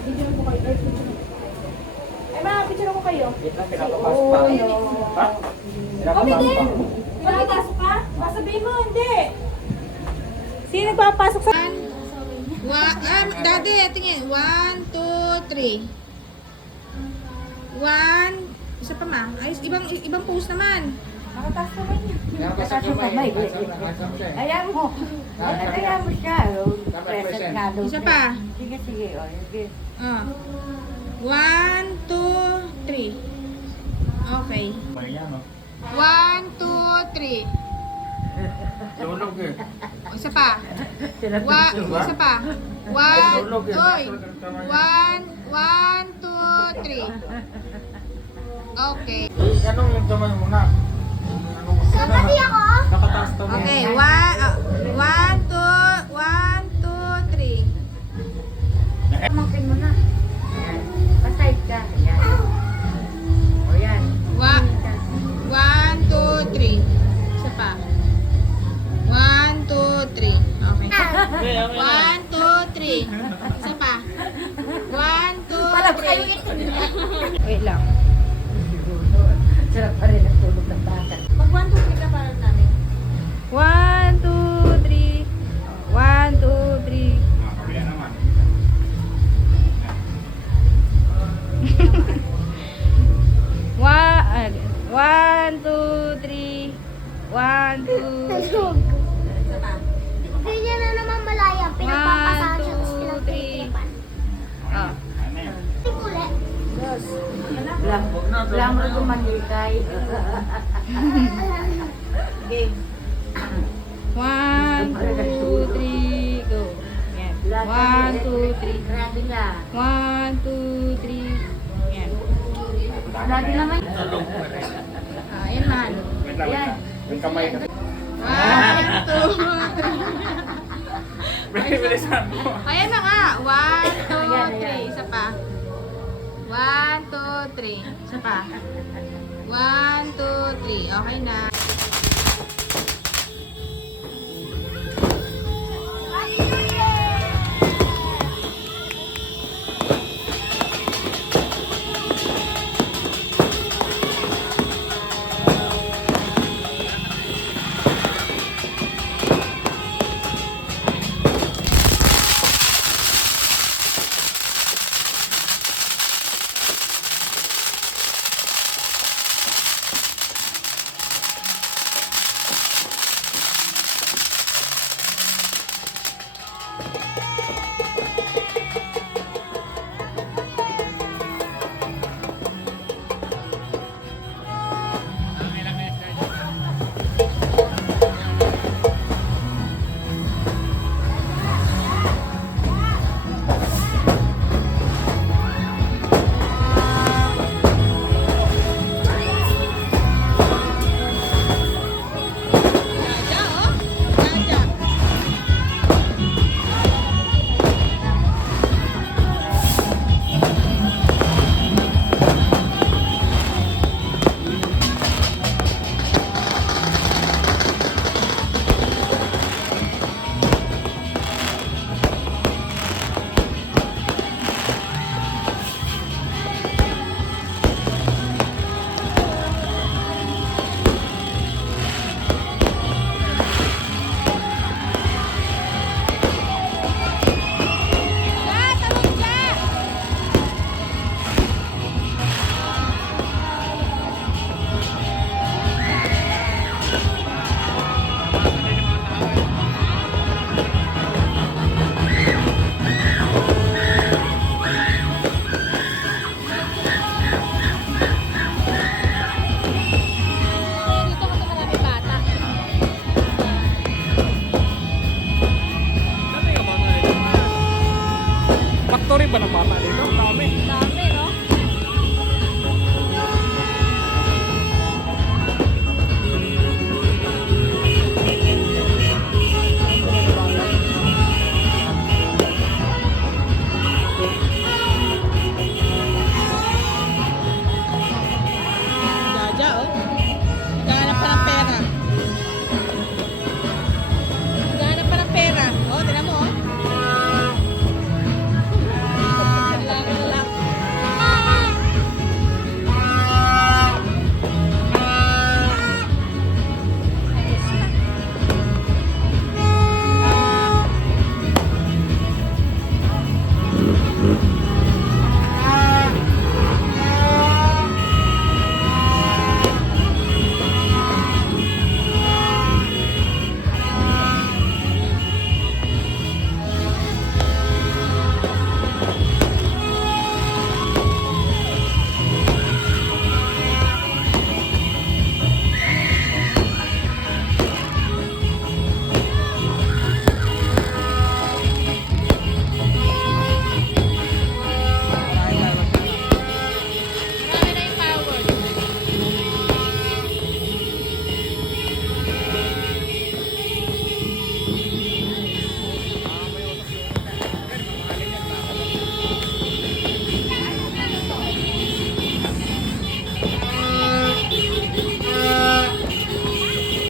picture ko kayo. Ay, ma, picture ko kayo. Ito, pinapapasok pa. Ha? Kami Pinapapasok din! pa. Pinapasok ka? Sabihin mo, hindi. Sino nagpapasok sa... Daddy, tingin. 1, 2, 3. 1. Isa pa ma. Ay, ibang pose naman. Nakataas naman yun. Pinapasok yung may. Nasaan siya eh? Ayan mo. Ayan mo siya. Present. Isa pa. Sige, sige. O, sige. 1, 2, 3. Okay. Maria, no? 1, 2, 3. Tulog eh. Isa pa. Isa pa. 1, 1, 2, 3. Okay. Anong yung kamay mo na? Sabi ako? Nakataas to. Okay. 1, 2, 3. Pamangkin mo na. Ayan. Paside ka. Ayan. O yan. 1, 2, 3. Isa pa. 1, 2, 3. Okay. 1, 2, 3. Isa pa. 1, 2, 3. Wait lang. Sarap pa rin ang tulog ng bata. Pag 1, 2, 3 ka para namin. 1, 2, 3. 1, 2, 3. Kabila naman. One, two, three. 1, 2, 3. Ganyan na naman malaya. Pinapapasahan siya. Tapos 1, 2, 3. pinagtitiripan. Oh. Ano yan? Tinguli. Huwag na. Tumanikay. Game. 1, 2, 3, go. Yan. 1, 2, 3. Grabe nga. 1, 2, 3. Yan. Lagi naman. Tulog pa rin. Ayan man. Wait lang, wait lang. Yung kamay ka. 1, 2, 3. Bilisan mo. Ayan na nga. 1, 2, 3. Isa pa. 1, 2, 3. Isa pa. 1, 2, 3. Okay na. Factory ba ng bata dito? Marami.